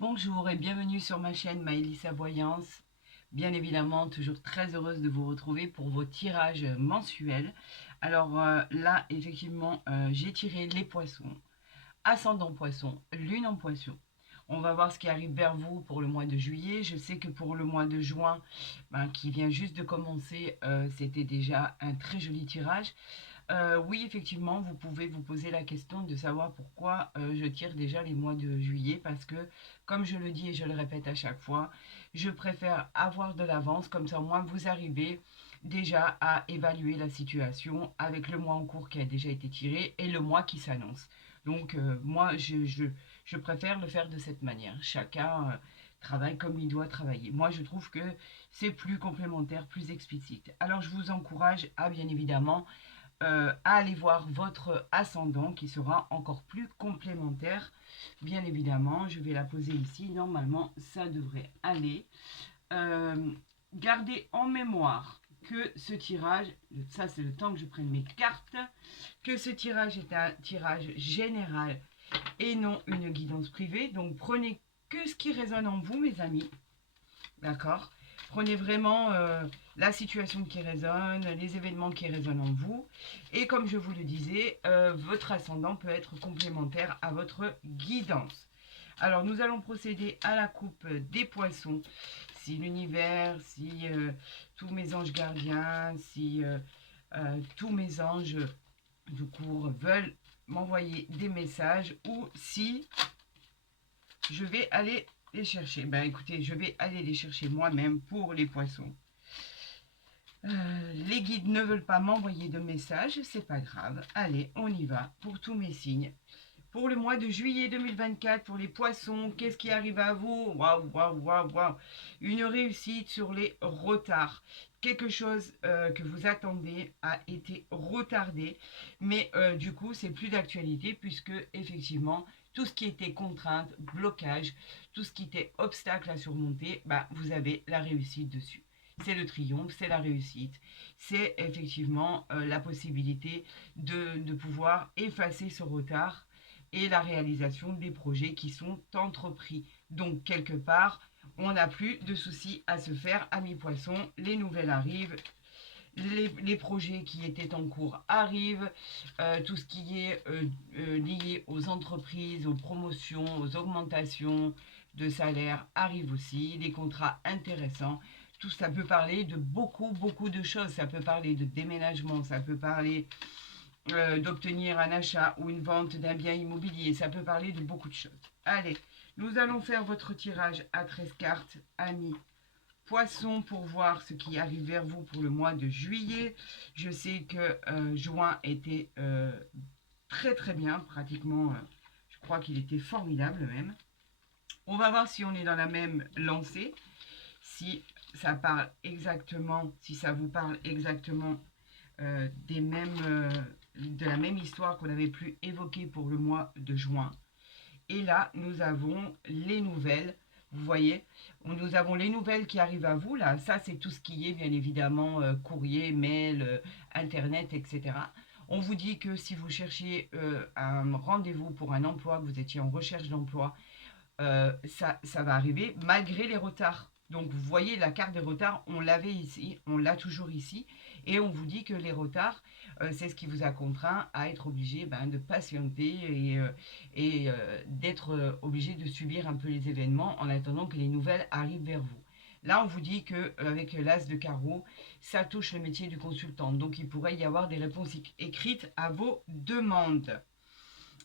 Bonjour et bienvenue sur ma chaîne Maëlissa Voyance. Bien évidemment, toujours très heureuse de vous retrouver pour vos tirages mensuels. Alors là, effectivement, j'ai tiré les poissons, ascendant poisson, lune en poisson. On va voir ce qui arrive vers vous pour le mois de juillet. Je sais que pour le mois de juin, qui vient juste de commencer, c'était déjà un très joli tirage. Oui, effectivement, vous pouvez vous poser la question de savoir pourquoi je tire déjà les mois de juillet, parce que, comme je le dis et je le répète à chaque fois, je préfère avoir de l'avance, comme ça au moins vous arrivez déjà à évaluer la situation avec le mois en cours qui a déjà été tiré et le mois qui s'annonce. Donc moi, je préfère le faire de cette manière. Chacun travaille comme il doit travailler. Moi, je trouve que c'est plus complémentaire, plus explicite. Alors, je vous encourage à, bien évidemment, à aller voir votre ascendant qui sera encore plus complémentaire. Bien évidemment, je vais la poser ici. Normalement, ça devrait aller. Euh, Gardez en mémoire que ce tirage, ça c'est le temps que je prenne mes cartes, que ce tirage est un tirage général et non une guidance privée. Donc prenez que ce qui résonne en vous, mes amis. D'accord. Prenez vraiment la situation qui résonne, les événements qui résonnent en vous. Et comme je vous le disais, votre ascendant peut être complémentaire à votre guidance. Alors, nous allons procéder à la coupe des poissons. Si l'univers, si tous mes anges gardiens, si tous mes anges du cours veulent m'envoyer des messages ou si je vais aller les chercher. Ben écoutez, je vais aller les chercher moi-même pour les poissons. Les guides ne veulent pas m'envoyer de messages, c'est pas grave. Allez, on y va pour tous mes signes. Pour le mois de juillet 2024, pour les poissons, qu'est-ce qui arrive à vous? Waouh, waouh, waouh, waouh. Une réussite sur les retards. Quelque chose que vous attendez a été retardé, mais du coup, c'est plus d'actualité puisque effectivement, tout ce qui était contrainte, blocage, tout ce qui était obstacle à surmonter, vous avez la réussite dessus. C'est le triomphe, c'est la réussite, c'est effectivement la possibilité de pouvoir effacer ce retard et la réalisation des projets qui sont entrepris. Donc, quelque part, on n'a plus de soucis à se faire, amis poissons. Les nouvelles arrivent, les projets qui étaient en cours arrivent, tout ce qui est lié aux entreprises, aux promotions, aux augmentations de salaire arrive aussi, les contrats intéressants. Tout ça peut parler de beaucoup, beaucoup de choses. Ça peut parler de déménagement, ça peut parler d'obtenir un achat ou une vente d'un bien immobilier. Ça peut parler de beaucoup de choses. Allez, nous allons faire votre tirage à 13 cartes, amis Poisson, pour voir ce qui arrive vers vous pour le mois de juillet. Je sais que juin était très très bien, pratiquement, je crois qu'il était formidable même. On va voir si on est dans la même lancée, si ça parle exactement, si ça vous parle exactement des mêmes, de la même histoire qu'on avait pu évoquer pour le mois de juin. Et là, nous avons les nouvelles. Vous voyez, nous avons les nouvelles qui arrivent à vous. Là, ça, c'est tout ce qui est, bien évidemment, courrier, mail, Internet, etc. On vous dit que si vous cherchiez un rendez-vous pour un emploi, que vous étiez en recherche d'emploi, ça va arriver malgré les retards. Donc vous voyez la carte des retards, on l'avait ici, on l'a toujours ici, et on vous dit que les retards, c'est ce qui vous a contraint à être obligé de patienter et d'être obligé de subir un peu les événements en attendant que les nouvelles arrivent vers vous. Là, on vous dit que avec l'as de carreau, ça touche le métier du consultant, donc il pourrait y avoir des réponses écrites à vos demandes.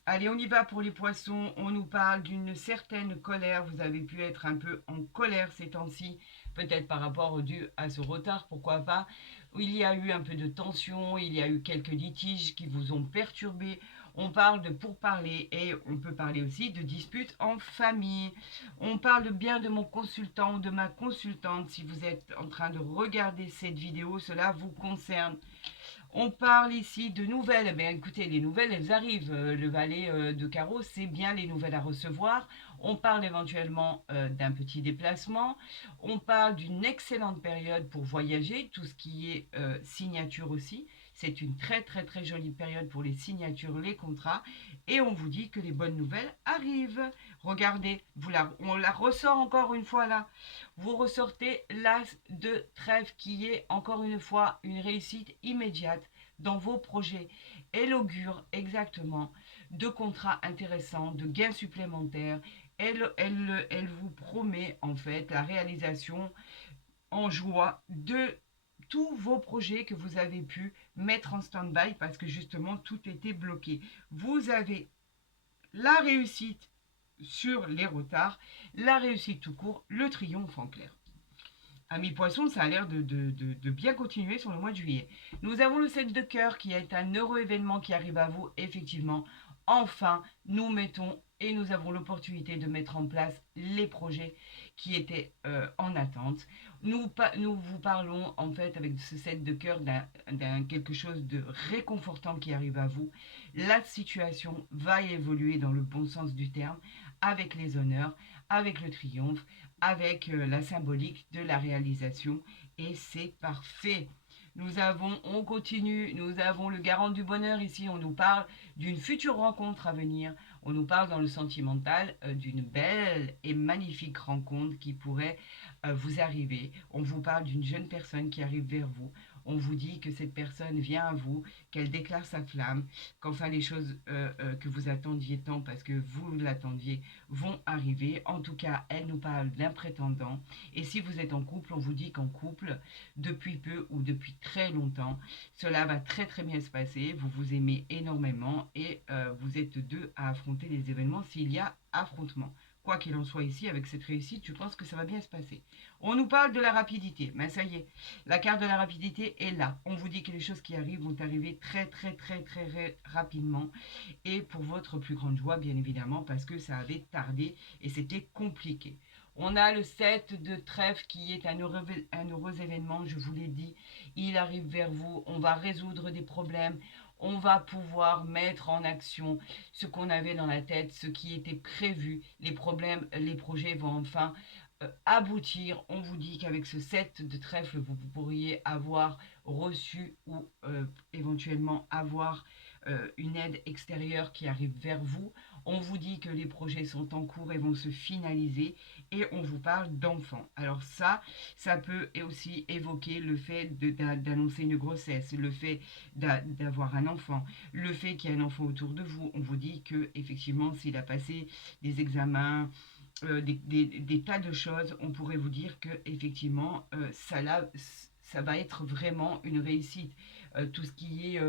Allez, on y va pour les poissons. On nous parle d'une certaine colère. Vous avez pu être un peu en colère ces temps-ci, peut-être par rapport dû à ce retard, pourquoi pas. Il y a eu un peu de tension, il y a eu quelques litiges qui vous ont perturbé. On parle de pourparlers et on peut parler aussi de disputes en famille. On parle bien de mon consultant ou de ma consultante. Si vous êtes en train de regarder cette vidéo, cela vous concerne. On parle ici de nouvelles. Eh bien, écoutez, les nouvelles, elles arrivent. Le valet de carreau, c'est bien les nouvelles à recevoir. On parle éventuellement d'un petit déplacement. On parle d'une excellente période pour voyager, tout ce qui est signature aussi. C'est une très très très jolie période pour les signatures, les contrats. Et on vous dit que les bonnes nouvelles arrivent. Regardez, on la ressort encore une fois là. Vous ressortez l'as de trèfle qui est encore une fois une réussite immédiate dans vos projets. Elle augure exactement de contrats intéressants, de gains supplémentaires. Elle vous promet en fait la réalisation en joie de tous vos projets que vous avez pu mettre en stand-by parce que justement tout était bloqué. Vous avez la réussite sur les retards, la réussite tout court, le triomphe en clair. Amis poissons, ça a l'air de bien continuer sur le mois de juillet. Nous avons le 7 de cœur qui est un heureux événement qui arrive à vous, effectivement. Enfin, nous mettons et nous avons l'opportunité de mettre en place les projets qui étaient en attente. Nous vous parlons en fait avec ce 7 de cœur d'un quelque chose de réconfortant qui arrive à vous. La situation va évoluer dans le bon sens du terme avec les honneurs, avec le triomphe, avec la symbolique de la réalisation et c'est parfait. On continue, nous avons le garant du bonheur ici, on nous parle d'une future rencontre à venir, on nous parle dans le sentimental d'une belle et magnifique rencontre qui pourrait vous arriver. On vous parle d'une jeune personne qui arrive vers vous, on vous dit que cette personne vient à vous, qu'elle déclare sa flamme, qu'enfin les choses que vous attendiez tant parce que vous l'attendiez vont arriver. En tout cas, elle nous parle d'un prétendant. Et si vous êtes en couple, on vous dit qu'en couple, depuis peu ou depuis très longtemps, cela va très très bien se passer. Vous vous aimez énormément et vous êtes deux à affronter les événements s'il y a affrontement. Quoi qu'il en soit ici, avec cette réussite, je pense que ça va bien se passer. On nous parle de la rapidité. Mais ça y est, la carte de la rapidité est là. On vous dit que les choses qui arrivent vont arriver très très très très rapidement. Et pour votre plus grande joie, bien évidemment, parce que ça avait tardé et c'était compliqué. On a le 7 de trèfle qui est un heureux événement, je vous l'ai dit. Il arrive vers vous, on va résoudre des problèmes, on va pouvoir mettre en action ce qu'on avait dans la tête, ce qui était prévu. Les problèmes, les projets vont enfin aboutir. On vous dit qu'avec ce 7 de trèfle, vous pourriez avoir reçu ou éventuellement avoir une aide extérieure qui arrive vers vous. On vous dit que les projets sont en cours et vont se finaliser et on vous parle d'enfants. Alors ça peut aussi évoquer le fait d'annoncer une grossesse, le fait d'avoir un enfant, le fait qu'il y a un enfant autour de vous. On vous dit que effectivement s'il a passé des examens, des tas de choses, on pourrait vous dire que effectivement ça va être vraiment une réussite. Tout ce qui est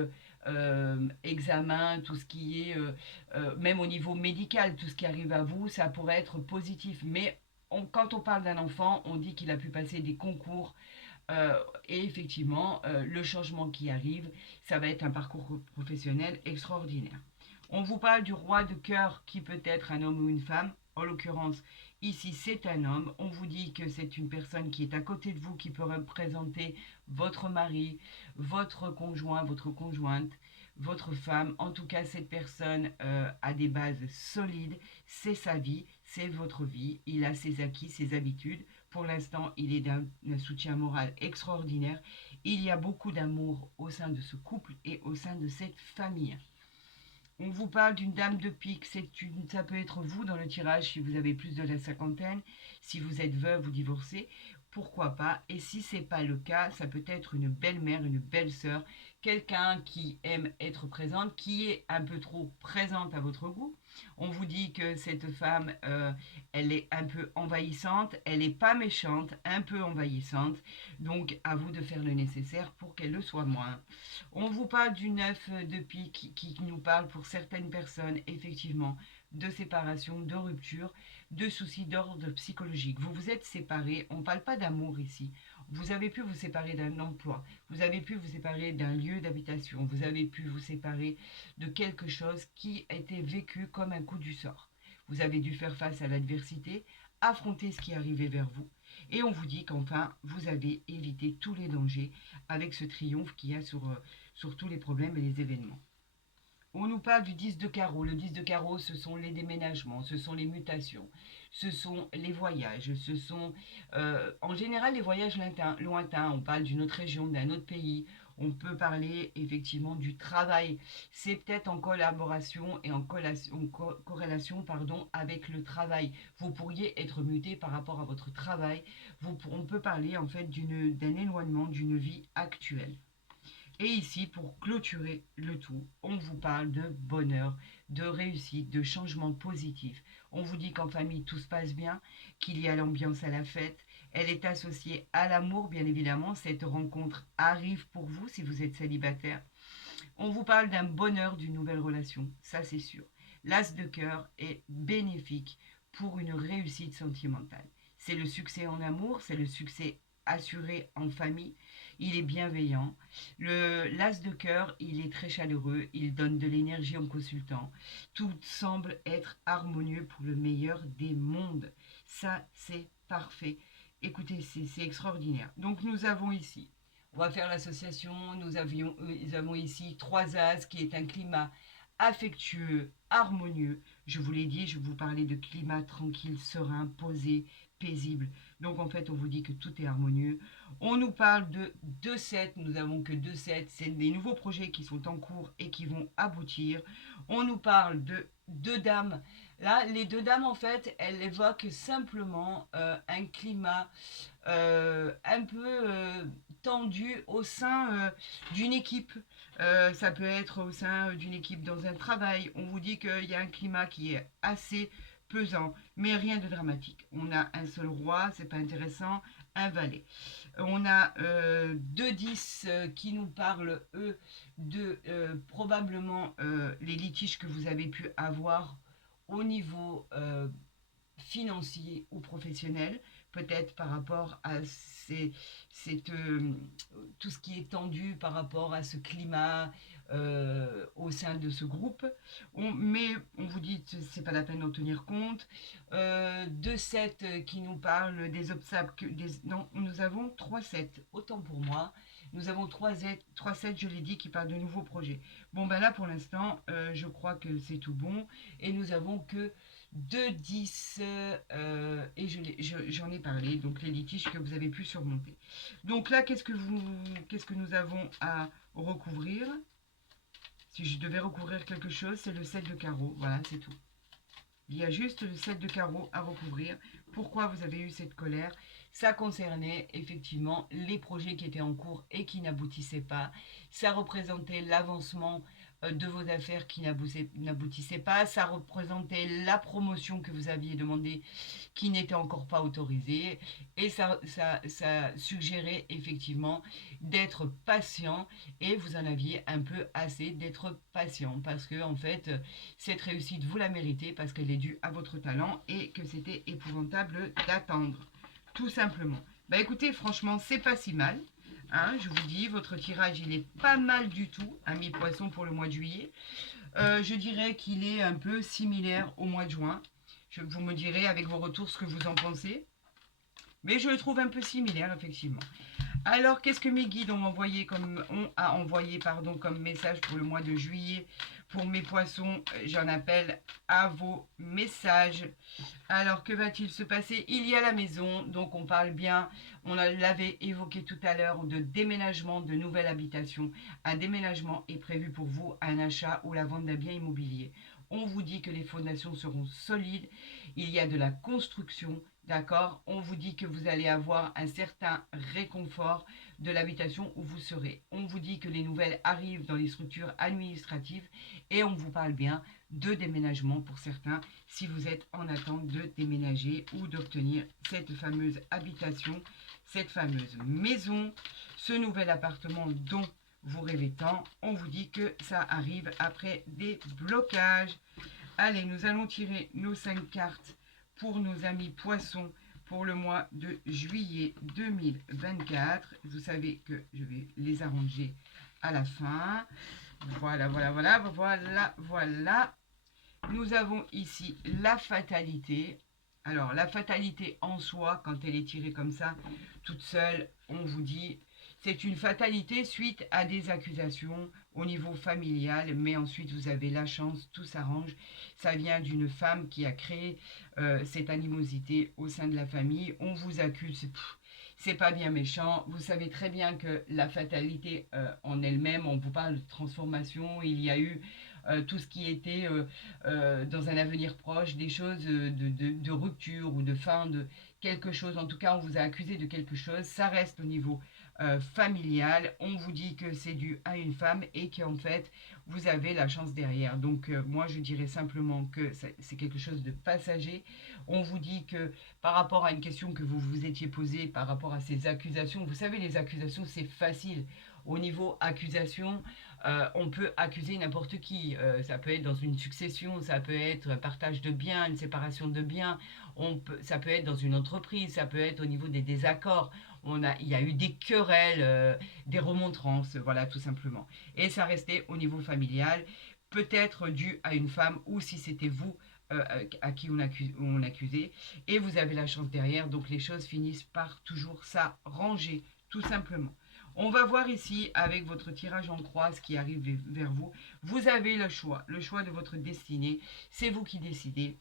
examen, tout ce qui est même au niveau médical, tout ce qui arrive à vous, ça pourrait être positif. Mais quand on parle d'un enfant, on dit qu'il a pu passer des concours. Et effectivement, le changement qui arrive, ça va être un parcours professionnel extraordinaire. On vous parle du roi de cœur qui peut être un homme ou une femme. En l'occurrence, ici c'est un homme. On vous dit que c'est une personne qui est à côté de vous, qui peut représenter votre mari, votre conjoint, votre conjointe, votre femme. En tout cas, cette personne a des bases solides. C'est sa vie, c'est votre vie. Il a ses acquis, ses habitudes. Pour l'instant, il est d'un soutien moral extraordinaire. Il y a beaucoup d'amour au sein de ce couple et au sein de cette famille. On vous parle d'une dame de pique, ça peut être vous dans le tirage si vous avez plus de la cinquantaine, si vous êtes veuve ou divorcé, pourquoi pas. Et si ce n'est pas le cas, ça peut être une belle-mère, une belle-sœur, quelqu'un qui aime être présente, qui est un peu trop présente à votre goût. On vous dit que cette femme, elle est un peu envahissante, elle n'est pas méchante, un peu envahissante. Donc à vous de faire le nécessaire pour qu'elle le soit moins. On vous parle du 9 de pique qui nous parle pour certaines personnes, effectivement, de séparation, de rupture, de soucis d'ordre psychologique. Vous vous êtes séparés, on ne parle pas d'amour ici. Vous avez pu vous séparer d'un emploi, vous avez pu vous séparer d'un lieu d'habitation, vous avez pu vous séparer de quelque chose qui était vécu comme un coup du sort. Vous avez dû faire face à l'adversité, affronter ce qui arrivait vers vous. Et on vous dit qu'enfin, vous avez évité tous les dangers avec ce triomphe qu'il y a sur tous les problèmes et les événements. On nous parle du 10 de carreau. Le 10 de carreau, ce sont les déménagements, ce sont les mutations, ce sont les voyages, ce sont en général les voyages lointains. On parle d'une autre région, d'un autre pays. On peut parler effectivement du travail. C'est peut-être en collaboration et en corrélation pardon, avec le travail. Vous pourriez être muté par rapport à votre travail. On peut parler en fait d'un éloignement d'une vie actuelle. Et ici, pour clôturer le tout, on vous parle de bonheur, de réussite, de changement positif. On vous dit qu'en famille, tout se passe bien, qu'il y a l'ambiance à la fête. Elle est associée à l'amour, bien évidemment. Cette rencontre arrive pour vous si vous êtes célibataire. On vous parle d'un bonheur d'une nouvelle relation, ça c'est sûr. L'as de cœur est bénéfique pour une réussite sentimentale. C'est le succès en amour, c'est le succès assuré en famille. Il est bienveillant. L'as de cœur, il est très chaleureux, il donne de l'énergie en consultant. Tout semble être harmonieux pour le meilleur des mondes. Ça, c'est parfait. Écoutez, c'est extraordinaire. Donc nous avons ici, on va faire l'association, nous avons ici 3 As qui est un climat affectueux, harmonieux. Je vous l'ai dit, je vous parlais de climat tranquille, serein, posé, paisible. Donc en fait, on vous dit que tout est harmonieux. On nous parle de 2-7, nous n'avons que 2-7, c'est des nouveaux projets qui sont en cours et qui vont aboutir. On nous parle de 2 dames. Là, les 2 dames, en fait, elles évoquent simplement un climat un peu tendu au sein d'une équipe. Ça peut être au sein d'une équipe dans un travail. On vous dit qu'il y a un climat qui est assez pesant, mais rien de dramatique. On a un seul roi, c'est pas intéressant, un valet. On a 2-10 qui nous parlent, eux, de probablement les litiges que vous avez pu avoir au niveau financier ou professionnel, peut-être par rapport à tout ce qui est tendu par rapport à ce climat au sein de ce groupe. Mais on vous dit que c'est pas la peine d'en tenir compte. 2-7 qui nous parle des obstacles. Non, nous avons 3-7, autant pour moi. Nous avons 3-7, je l'ai dit, qui parlent de nouveaux projets. Bon, ben là, pour l'instant, je crois que c'est tout bon. Et nous avons que 2-10 et j'en ai parlé, donc les litiges que vous avez pu surmonter. Donc là, qu'est-ce que nous avons à recouvrir? Si je devais recouvrir quelque chose, c'est le 7 de carreau, voilà, c'est tout. Il y a juste le 7 de carreau à recouvrir. Pourquoi vous avez eu cette colère? Ça concernait effectivement les projets qui étaient en cours et qui n'aboutissaient pas. Ça représentait l'avancement de vos affaires qui n'aboutissaient pas. Ça représentait la promotion que vous aviez demandée qui n'était encore pas autorisée. Et ça suggérait effectivement d'être patient, et vous en aviez un peu assez d'être patient parce que en fait cette réussite vous la méritez parce qu'elle est due à votre talent et que c'était épouvantable d'attendre, tout simplement. Bah écoutez, franchement, c'est pas si mal. Hein, je vous dis, votre tirage, il est pas mal du tout, ami poisson, pour le mois de juillet. Je dirais qu'il est un peu similaire au mois de juin. Vous me direz avec vos retours ce que vous en pensez. Mais je le trouve un peu similaire, effectivement. Alors, qu'est-ce que mes guides ont envoyé comme message pour le mois de juillet? Pour mes poissons, j'en appelle à vos messages. Alors, que va-t-il se passer? Il y a la maison, donc on parle bien, on l'avait évoqué tout à l'heure, de déménagement, de nouvelle habitation. Un déménagement est prévu pour vous, un achat ou la vente d'un bien immobilier. On vous dit que les fondations seront solides, il y a de la construction, d'accord? On vous dit que vous allez avoir un certain réconfort de l'habitation où vous serez. On vous dit que les nouvelles arrivent dans les structures administratives et on vous parle bien de déménagement pour certains si vous êtes en attente de déménager ou d'obtenir cette fameuse habitation, cette fameuse maison, ce nouvel appartement dont vous rêvez tant. On vous dit que ça arrive après des blocages. Allez, nous allons tirer nos 5 cartes pour nos amis poissons pour le mois de juillet 2024. Vous savez que je vais les arranger à la fin. Voilà, voilà, voilà, voilà, voilà. Nous avons ici la fatalité. Alors, la fatalité en soi, quand elle est tirée comme ça, toute seule, on vous dit, c'est une fatalité suite à des accusations au niveau familial, mais ensuite vous avez la chance, tout s'arrange. Ça vient d'une femme qui a créé cette animosité au sein de la famille. On vous accuse, c'est pas bien méchant. Vous savez très bien que la fatalité en elle-même, on vous parle de transformation, il y a eu tout ce qui était dans un avenir proche, des choses de rupture ou de fin de quelque chose. En tout cas, on vous a accusé de quelque chose. Ça reste au niveau familial. On vous dit que c'est dû à une femme et qu'en fait, vous avez la chance derrière. Donc, moi, je dirais simplement que c'est quelque chose de passager. On vous dit que par rapport à une question que vous vous étiez posée, par rapport à ces accusations, vous savez, les accusations, c'est facile. Au niveau accusation, on peut accuser n'importe qui. Ça peut être dans une succession, ça peut être un partage de biens, une séparation de biens, ça peut être dans une entreprise, ça peut être au niveau des désaccords. Il y a eu des querelles, des remontrances, voilà, tout simplement. Et ça restait au niveau familial, peut-être dû à une femme ou si c'était vous à qui on accusait. Et vous avez la chance derrière, donc les choses finissent par toujours s'arranger, tout simplement. On va voir ici, avec votre tirage en croix, ce qui arrive vers vous. Vous avez le choix de votre destinée. C'est vous qui décidez.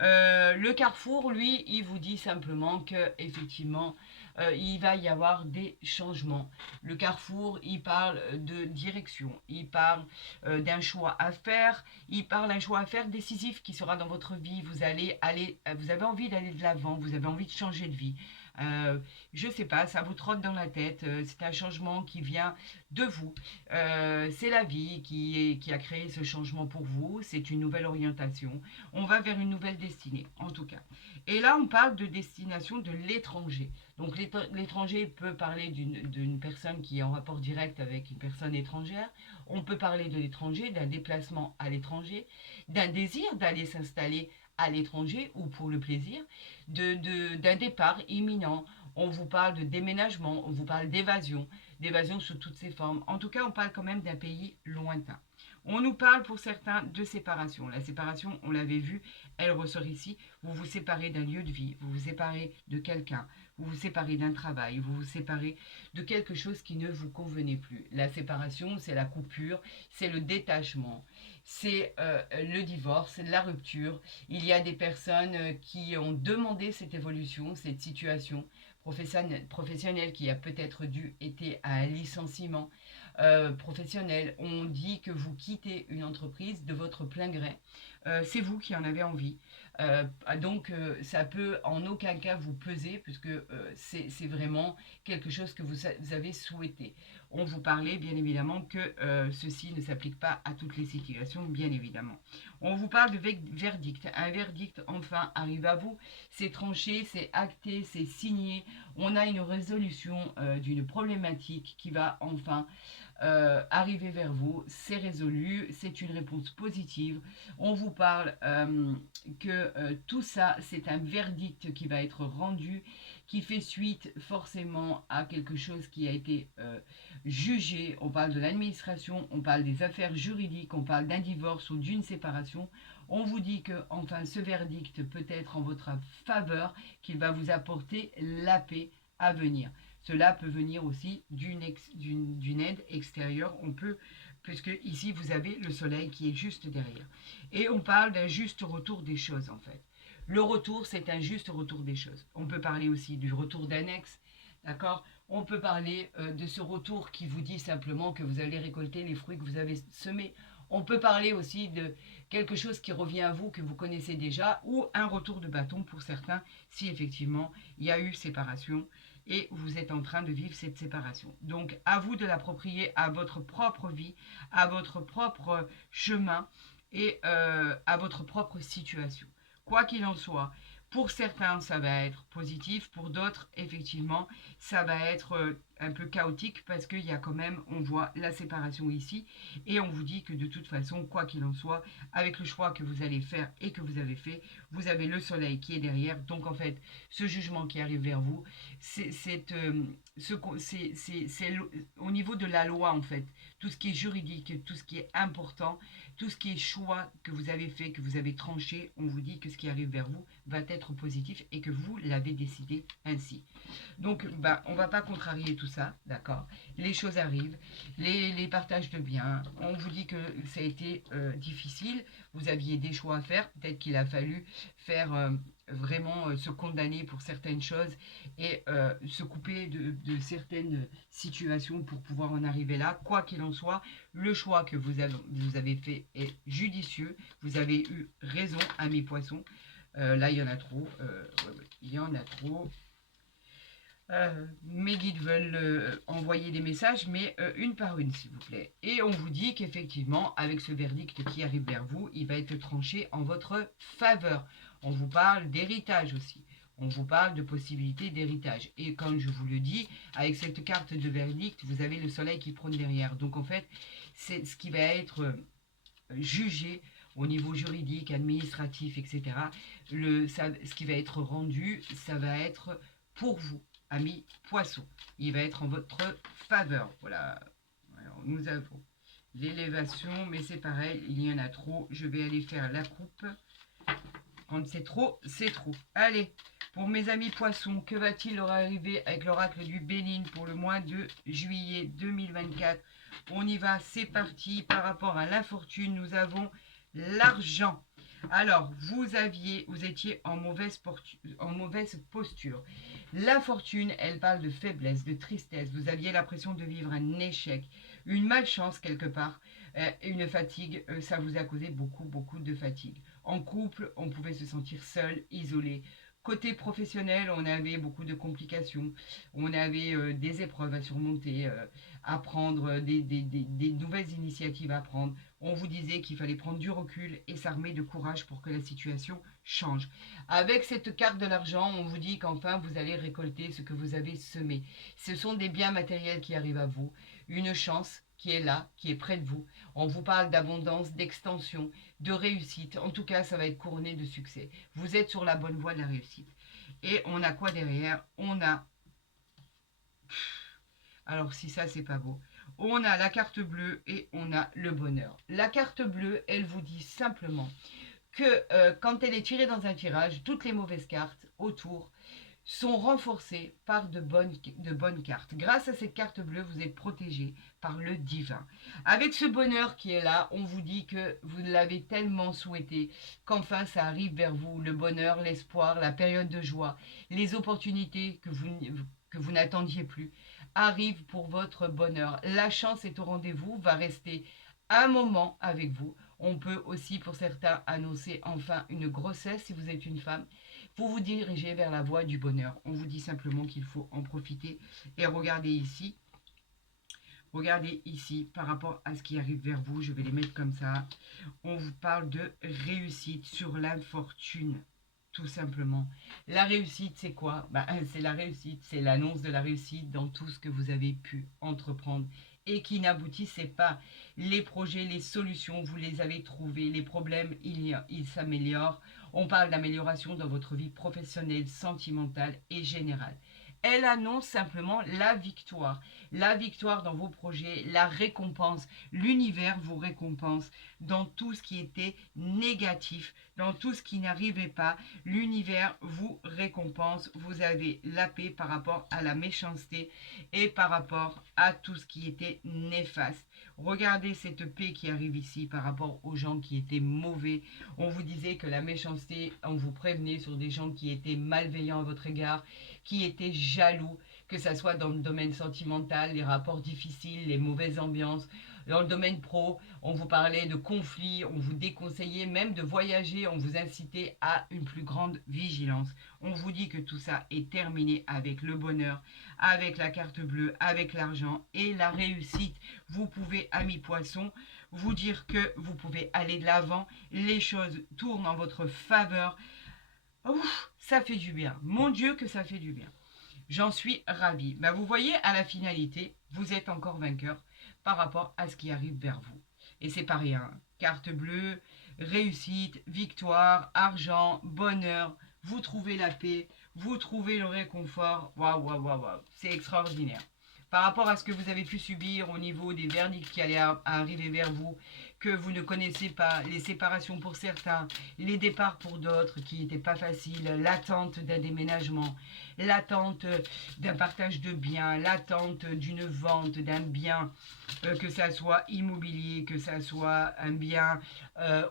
Le carrefour, lui, il vous dit simplement que effectivement, il va y avoir des changements. Le carrefour, il parle de direction, il parle d'un choix à faire, il parle d'un choix à faire décisif qui sera dans votre vie. Vous avez envie d'aller de l'avant, vous avez envie de changer de vie. Je sais pas, ça vous trotte dans la tête. C'est un changement qui vient de vous. C'est la vie qui a créé ce changement pour vous. C'est une nouvelle orientation. On va vers une nouvelle destinée, en tout cas. Et là, on parle de destination de l'étranger. Donc l'étranger peut parler d'une personne qui est en rapport direct avec une personne étrangère. On peut parler de l'étranger, d'un déplacement à l'étranger, d'un désir d'aller s'installer à l'étranger ou pour le plaisir, d'un départ imminent. On vous parle de déménagement, on vous parle d'évasion sous toutes ses formes. En tout cas, on parle quand même d'un pays lointain. On nous parle pour certains de séparation. La séparation, on l'avait vu, elle ressort ici. Vous vous séparez d'un lieu de vie, vous vous séparez de quelqu'un, vous vous séparez d'un travail, vous vous séparez de quelque chose qui ne vous convenait plus. La séparation, c'est la coupure, c'est le détachement, c'est le divorce, la rupture. Il y a des personnes qui ont demandé cette évolution, cette situation professionnelle qui a peut-être dû être à un licenciement professionnel. On dit que vous quittez une entreprise de votre plein gré. C'est vous qui en avez envie. Donc ça peut en aucun cas vous peser puisque c'est vraiment quelque chose que vous avez souhaité. On vous parlait bien évidemment que ceci ne s'applique pas à toutes les situations, bien évidemment. On vous parle de verdict. Un verdict enfin arrive à vous. C'est tranché, c'est acté, c'est signé. On a une résolution d'une problématique qui va enfin arriver vers vous. C'est résolu, c'est une réponse positive. On vous parle que tout ça, c'est un verdict qui va être rendu, qui fait suite forcément à quelque chose qui a été jugé. On parle de l'administration, on parle des affaires juridiques, on parle d'un divorce ou d'une séparation. On vous dit que enfin ce verdict peut être en votre faveur, qu'il va vous apporter la paix à venir. Cela peut venir aussi d'une aide extérieure. Puisque ici vous avez le soleil qui est juste derrière. Et on parle d'un juste retour des choses en fait. Le retour, c'est un juste retour des choses. On peut parler aussi du retour d'annexe, d'accord? On peut parler de ce retour qui vous dit simplement que vous allez récolter les fruits que vous avez semés. On peut parler aussi de quelque chose qui revient à vous, que vous connaissez déjà, ou un retour de bâton pour certains, si effectivement il y a eu séparation et vous êtes en train de vivre cette séparation. Donc à vous de l'approprier à votre propre vie, à votre propre chemin et à votre propre situation. Quoi qu'il en soit, pour certains, ça va être positif, pour d'autres, effectivement, ça va être un peu chaotique parce qu'il y a quand même, on voit la séparation ici et on vous dit que de toute façon, quoi qu'il en soit, avec le choix que vous allez faire et que vous avez fait, vous avez le soleil qui est derrière. Donc en fait, ce jugement qui arrive vers vous, c'est au niveau de la loi en fait, tout ce qui est juridique, tout ce qui est important, tout ce qui est choix que vous avez fait, que vous avez tranché, on vous dit que ce qui arrive vers vous va être positif et que vous l'avez décidé ainsi. Donc, on ne va pas contrarier tout ça, d'accord? Les choses arrivent, les partages de biens, on vous dit que ça a été difficile, vous aviez des choix à faire, peut-être qu'il a fallu faire vraiment se condamner pour certaines choses et se couper de certaines situations pour pouvoir en arriver là. Quoi qu'il en soit, le choix que vous avez fait est judicieux. Vous avez eu raison, amis poissons. Là, il y en a trop. Ouais, il y en a trop. Mes guides veulent envoyer des messages, mais une par une, s'il vous plaît. Et on vous dit qu'effectivement, avec ce verdict qui arrive vers vous, il va être tranché en votre faveur. On vous parle d'héritage aussi. On vous parle de possibilités d'héritage. Et comme je vous le dis, avec cette carte de verdict, vous avez le soleil qui prône derrière. Donc en fait, c'est ce qui va être jugé au niveau juridique, administratif, etc. Ce qui va être rendu, ça va être pour vous, amis poissons. Il va être en votre faveur. Voilà. Alors, nous avons l'élévation, mais c'est pareil, il y en a trop. Je vais aller faire la coupe. Quand c'est trop, c'est trop. Allez, pour mes amis poissons, que va-t-il leur arriver avec l'oracle du Bénin pour le mois de juillet 2024? On y va, c'est parti. Par rapport à l'infortune, nous avons l'argent. Alors, vous étiez en mauvaise posture. La fortune, elle parle de faiblesse, de tristesse. Vous aviez l'impression de vivre un échec, une malchance quelque part, une fatigue. Ça vous a causé beaucoup de fatigue. En couple, on pouvait se sentir seul, isolé. Côté professionnel, on avait beaucoup de complications. On avait des épreuves à surmonter, à prendre, des nouvelles initiatives à prendre. On vous disait qu'il fallait prendre du recul et s'armer de courage pour que la situation change. Avec cette carte de l'argent, on vous dit qu'enfin vous allez récolter ce que vous avez semé. Ce sont des biens matériels qui arrivent à vous, une chance qui est là, qui est près de vous. On vous parle d'abondance, d'extension, de réussite. En tout cas, ça va être couronné de succès. Vous êtes sur la bonne voie de la réussite. Et on a quoi derrière? On a... Alors si ça, c'est pas beau. On a la carte bleue et on a le bonheur. La carte bleue, elle vous dit simplement que quand elle est tirée dans un tirage, toutes les mauvaises cartes autour sont renforcées par de bonnes cartes. Grâce à cette carte bleue, vous êtes protégé par le divin. Avec ce bonheur qui est là, on vous dit que vous l'avez tellement souhaité qu'enfin ça arrive vers vous, le bonheur, l'espoir, la période de joie, les opportunités que vous n'attendiez plus arrivent pour votre bonheur. La chance est au rendez-vous, va rester un moment avec vous. On peut aussi pour certains annoncer enfin une grossesse si vous êtes une femme. Pour vous diriger vers la voie du bonheur. On vous dit simplement qu'il faut en profiter. Et regardez ici. Regardez ici par rapport à ce qui arrive vers vous. Je vais les mettre comme ça. On vous parle de réussite sur l'infortune. Tout simplement. La réussite, c'est quoi? C'est la réussite. C'est l'annonce de la réussite dans tout ce que vous avez pu entreprendre et qui n'aboutissait pas. Les projets, les solutions, vous les avez trouvés. Les problèmes, ils s'améliorent. On parle d'amélioration dans votre vie professionnelle, sentimentale et générale. Elle annonce simplement la victoire. La victoire dans vos projets, la récompense. L'univers vous récompense dans tout ce qui était négatif, dans tout ce qui n'arrivait pas. L'univers vous récompense. Vous avez la paix par rapport à la méchanceté et par rapport à tout ce qui était néfaste. Regardez cette paix qui arrive ici par rapport aux gens qui étaient mauvais. On vous disait que la méchanceté, on vous prévenait sur des gens qui étaient malveillants à votre égard, qui étaient jaloux, que ce soit dans le domaine sentimental, les rapports difficiles, les mauvaises ambiances. Dans le domaine pro, on vous parlait de conflits, on vous déconseillait même de voyager, on vous incitait à une plus grande vigilance. On vous dit que tout ça est terminé avec le bonheur, avec la carte bleue, avec l'argent et la réussite. Vous pouvez, amis poissons, vous dire que vous pouvez aller de l'avant, les choses tournent en votre faveur. Ouf, ça fait du bien. Mon Dieu que ça fait du bien. J'en suis ravie. Vous voyez, à la finalité, vous êtes encore vainqueur par rapport à ce qui arrive vers vous. Et c'est pas rien. Carte bleue, réussite, victoire, argent, bonheur. Vous trouvez la paix, vous trouvez le réconfort. Waouh, waouh, waouh, waouh. C'est extraordinaire. Par rapport à ce que vous avez pu subir au niveau des verdicts qui allaient arriver vers vous, que vous ne connaissez pas, les séparations pour certains, les départs pour d'autres qui n'étaient pas faciles, l'attente d'un déménagement, l'attente d'un partage de biens, l'attente d'une vente d'un bien, que ça soit immobilier, que ça soit un bien,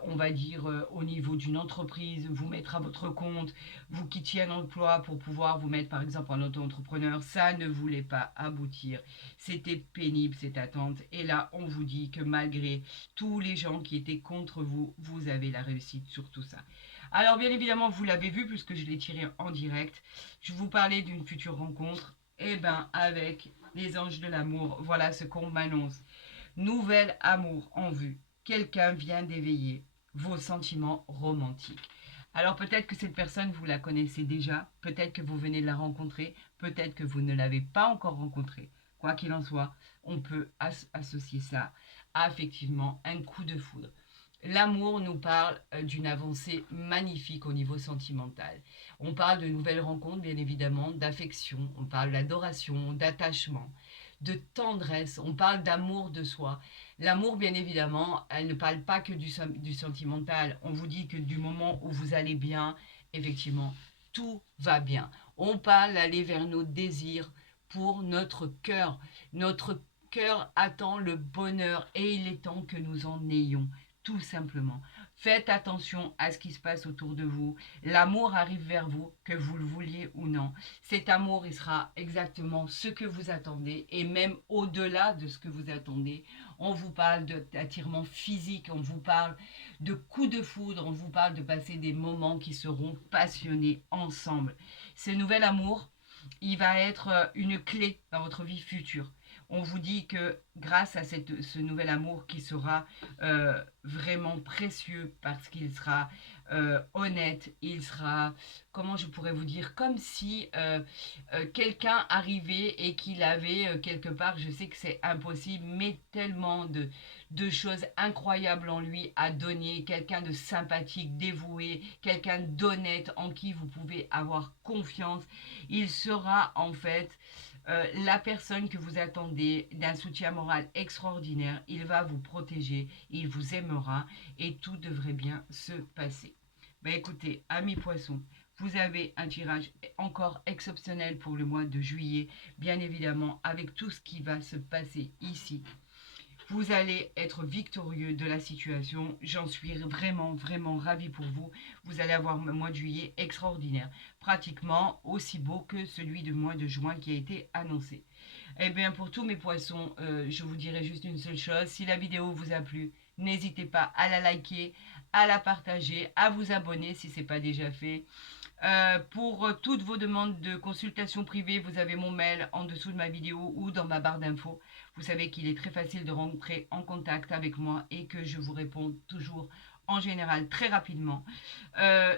on va dire, au niveau d'une entreprise, vous mettre à votre compte, vous quittiez un emploi pour pouvoir vous mettre par exemple en auto-entrepreneur, ça ne voulait pas aboutir. C'était pénible cette attente. Et là, on vous dit que malgré tous les gens qui étaient contre vous, vous avez la réussite sur tout ça. Alors bien évidemment, vous l'avez vu puisque je l'ai tiré en direct. Je vous parlais d'une future rencontre. Eh bien, avec les anges de l'amour, voilà ce qu'on m'annonce. Nouvel amour en vue. Quelqu'un vient d'éveiller vos sentiments romantiques. Alors peut-être que cette personne, vous la connaissez déjà, peut-être que vous venez de la rencontrer, peut-être que vous ne l'avez pas encore rencontrée. Quoi qu'il en soit, on peut associer ça à effectivement un coup de foudre. L'amour nous parle d'une avancée magnifique au niveau sentimental. On parle de nouvelles rencontres, bien évidemment, d'affection, on parle d'adoration, d'attachement, de tendresse, on parle d'amour de soi. L'amour, bien évidemment, elle ne parle pas que du sentimental. On vous dit que du moment où vous allez bien, effectivement, tout va bien. On parle d'aller vers nos désirs pour notre cœur. Notre cœur attend le bonheur et il est temps que nous en ayons, tout simplement. Faites attention à ce qui se passe autour de vous. L'amour arrive vers vous, que vous le vouliez ou non. Cet amour, il sera exactement ce que vous attendez et même au-delà de ce que vous attendez. On vous parle d'attirement physique, on vous parle de coups de foudre, on vous parle de passer des moments qui seront passionnés ensemble. Ce nouvel amour, il va être une clé dans votre vie future. On vous dit que grâce à ce nouvel amour qui sera vraiment précieux parce qu'il sera honnête, il sera, comment je pourrais vous dire, comme si quelqu'un arrivait et qu'il avait quelque part, je sais que c'est impossible, mais tellement de choses incroyables en lui à donner, quelqu'un de sympathique, dévoué, quelqu'un d'honnête en qui vous pouvez avoir confiance. Il sera en fait la personne que vous attendez, d'un soutien moral extraordinaire. Il va vous protéger, il vous aimera et tout devrait bien se passer. Ben écoutez, amis poissons, vous avez un tirage encore exceptionnel pour le mois de juillet, bien évidemment, avec tout ce qui va se passer ici. Vous allez être victorieux de la situation. J'en suis vraiment, vraiment ravie pour vous. Vous allez avoir un mois de juillet extraordinaire. Pratiquement aussi beau que celui du mois de juin qui a été annoncé. Eh bien, pour tous mes poissons, je vous dirai juste une seule chose. Si la vidéo vous a plu, n'hésitez pas à la liker, à la partager, à vous abonner si ce n'est pas déjà fait. Pour toutes vos demandes de consultation privée, vous avez mon mail en dessous de ma vidéo ou dans ma barre d'infos. Vous savez qu'il est très facile de rentrer en contact avec moi et que je vous réponds toujours en général très rapidement.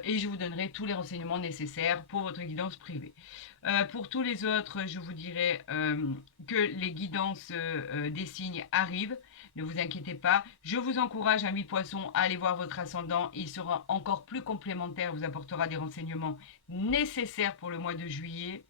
Et je vous donnerai tous les renseignements nécessaires pour votre guidance privée. Pour tous les autres, je vous dirai que les guidances des signes arrivent. Ne vous inquiétez pas. Je vous encourage, amis poissons, à aller voir votre ascendant. Il sera encore plus complémentaire, vous apportera des renseignements nécessaires pour le mois de juillet.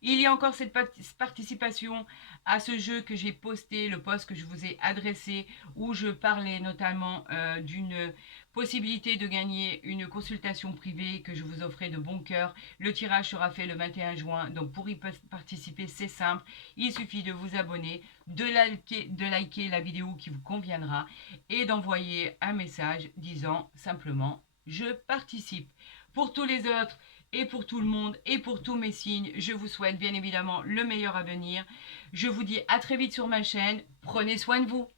Il y a encore cette participation à ce jeu que j'ai posté, le post que je vous ai adressé, où je parlais notamment d'une possibilité de gagner une consultation privée que je vous offrais de bon cœur. Le tirage sera fait le 21 juin, donc pour y participer, c'est simple. Il suffit de vous abonner, de liker la vidéo qui vous conviendra et d'envoyer un message disant simplement « Je participe ». Pour tous les autres, et pour tout le monde et pour tous mes signes, je vous souhaite bien évidemment le meilleur à venir. Je vous dis à très vite sur ma chaîne. Prenez soin de vous.